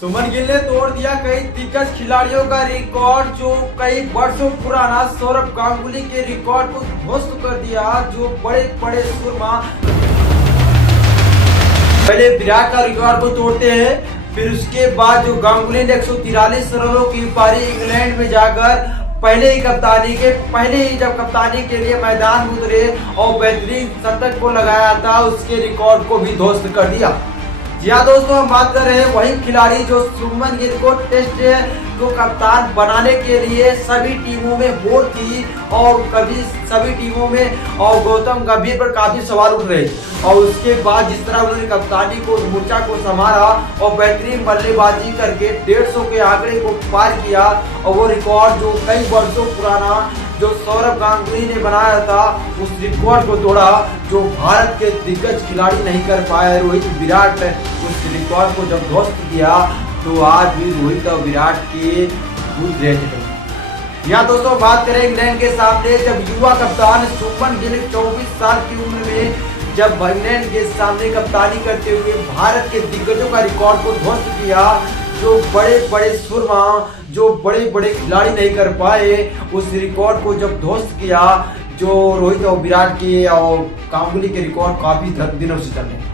सुमन गिल ने तोड़ दिया कई दिग्गज खिलाड़ियों का रिकॉर्ड। जो कई वर्षों पुराना सौरभ गांगुली के रिकॉर्ड को ध्वस्त कर दिया। जो बड़े बड़े सुरमा पहले विराट का रिकॉर्ड को तोड़ते हैं, फिर उसके बाद जो गांगुली ने 143 रनों की पारी इंग्लैंड में जाकर पहले ही जब कप्तानी के लिए मैदान में उतरे और बेहतरीन शतक को लगाया था, उसके रिकॉर्ड को भी ध्वस्त कर दिया। जी हाँ दोस्तों, हम बात कर रहे हैं वही खिलाड़ी जो सुमन गिल को टेस्ट को कप्तान बनाने के लिए सभी टीमों में वोट थी और कभी सभी टीमों में और गौतम गंभीर पर काफी सवाल उठ रहे और उसके बाद जिस तरह उन्होंने कप्तानी को मोर्चा को संभाला और बेहतरीन बल्लेबाजी करके 150 के आंकड़े को पार किया और वो रिकॉर्ड जो कई वर्षों पुराना जो सौरभ गांगुली ने बनाया था उस रिकॉर्ड को तोड़ा, जो भारत के दिग्गज खिलाड़ी नहीं कर पाए। रोहित विराट ने उस रिकॉर्ड को जब ध्वस्त किया तो आज भी रोहित और विराट के दूध रहे। यहाँ दोस्तों बात करें इंग्लैंड के सामने जब युवा कप्तान सुमन गिल 24 साल की उम्र में जब इंग्लैंड के सामने कप्तानी करते हुए भारत के दिग्गजों का रिकॉर्ड को ध्वस्त किया, जो बड़े बड़े सुरमा जो बड़े बड़े खिलाड़ी नहीं कर पाए, उस रिकॉर्ड को जब ध्वस्त किया, जो रोहित और विराट के और गांगुली के रिकॉर्ड काफी दिनों से चल रहे हैं।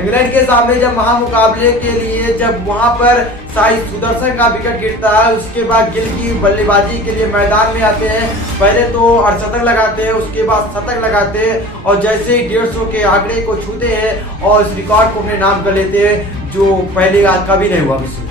इंग्लैंड के सामने जब महामुकाबले के लिए जब वहां पर साई सुदर्शन का विकेट गिरता है, उसके बाद गिल की बल्लेबाजी के लिए मैदान में आते हैं। पहले तो अर्धशतक लगाते हैं, उसके बाद शतक लगाते हैं और जैसे ही 150 के आंकड़े को छूते हैं और इस रिकॉर्ड को अपने नाम कर लेते हैं, जो पहले कभी नहीं हुआ विश्व।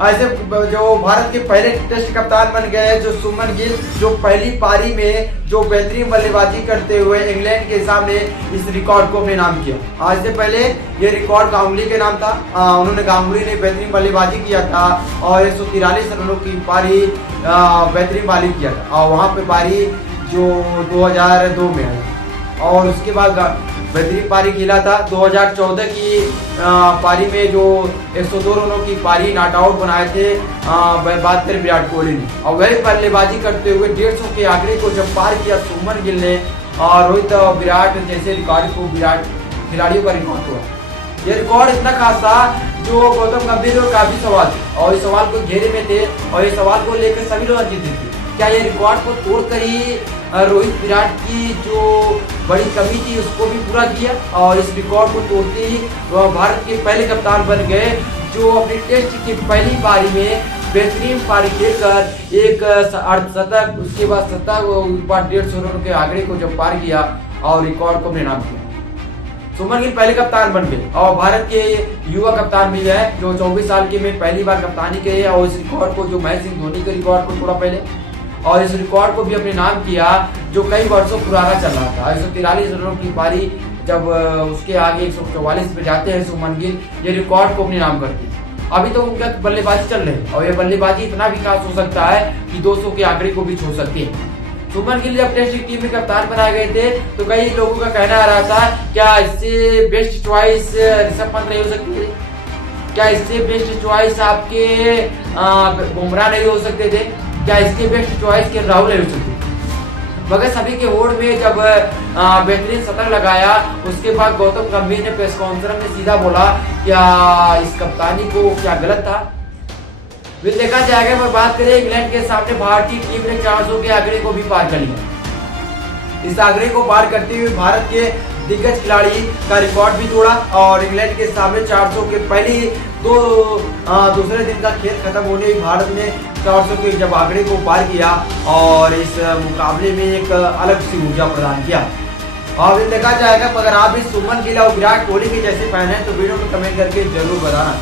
ऐसे जो भारत के पहले टेस्ट कप्तान बन गए जो सुमन गिल, जो पहली पारी में जो बेहतरीन बल्लेबाजी करते हुए इंग्लैंड के सामने इस रिकॉर्ड को अपने नाम किया। आज से पहले ये रिकॉर्ड गांगुली के नाम था। गांगुली ने बेहतरीन बल्लेबाजी किया था और 143 रनों की पारी बेहतरीन बॉलिंग किया था और वहाँ पे पारी जो 2002 में आई और उसके बाद बेहतरीन पारी खेला था। 2014 की पारी में जो 102 रनों की पारी नॉट आउट बनाए थे बात करें विराट कोहली ने और वही बल्लेबाजी करते हुए 150 के आंकड़े को जब पार किया सुमन गिल ने और रोहित और विराट जैसे रिकॉर्ड को विराट खिलाड़ियों का रिकॉर्ड हुआ। ये रिकॉर्ड इतना खास था जो गौतम गंभीर और काफी सवाल थे और इस सवाल को घेरे में थे और इस सवाल को लेकर सभी लोग जीते थे। क्या ये रिकॉर्ड को तोड़कर ही रोहित विराट की जो बड़ी कमी थी उसको भी पूरा किया और इस रिकॉर्ड को तोड़ते ही भारत के पहले कप्तान बन गए, जो अपनी टेस्ट की पहली पारी में बेहतरीन पारी खेलकर एक अर्धशतक उसके बाद शतक बाद 150 रनों के आंकड़े को जब पार किया और रिकॉर्ड को अपने नाम किया। सुमन गिल पहले कप्तान बन गए और भारत के युवा कप्तान भी है जो 24 साल के में पहली बार कप्तानी के और इस रिकॉर्ड को जो महेंद्र सिंह धोनी के रिकॉर्ड को थोड़ा पहले और इस रिकॉर्ड को भी अपने नाम किया जो कई वर्षों पुराना चल रहा था। 143 रनों की पारी जब उसके आगे 144 पे जाते हैं सुमन गिल, ये रिकॉर्ड को अपने नाम करती है। अभी तो उनका बल्लेबाजी चल रही है और ये बल्लेबाजी इतना विकास हो सकता है कि 200 के आंकड़े को भी छू सकती है। सुमन गिल जब टेस्ट टीम में कप्तान बनाए गए थे तो कई लोगों का कहना आ रहा था क्या इससे बेस्ट चॉइस ऋषभ पंत नहीं हो सकती थी, क्या इससे बेस्ट चॉइस आपके बुमराह नहीं हो सकते थे, क्या इसके बेस्ट चॉइस के राहुल नहीं हो सकते। मगर सभी के होड़ में जब बेहतरीन शतक लगाया उसके बाद गौतम गंभीर ने प्रेस कॉन्फ्रेंस में सीधा बोला क्या इस कप्तानी को क्या गलत था। फिर देखा जाएगा। पर बात करें इंग्लैंड के सामने भारतीय टीम ने 400 के आंकड़े को भी पार कर लिया। इस आंकड़े को पार करते हुए भारत के दिग्गज खिलाड़ी का रिकॉर्ड भी तोड़ा और इंग्लैंड के सामने 400 के पहले दूसरे दिन का खेल खत्म होने भारत ने 400 के जब आंकड़े को पार किया और इस मुकाबले में एक अलग सी ऊर्जा प्रदान किया। और देखा जाएगा। अगर आप भी सुमन गिल और विराट कोहली के जैसे फैन हैं तो वीडियो में कमेंट करके जरूर बताना।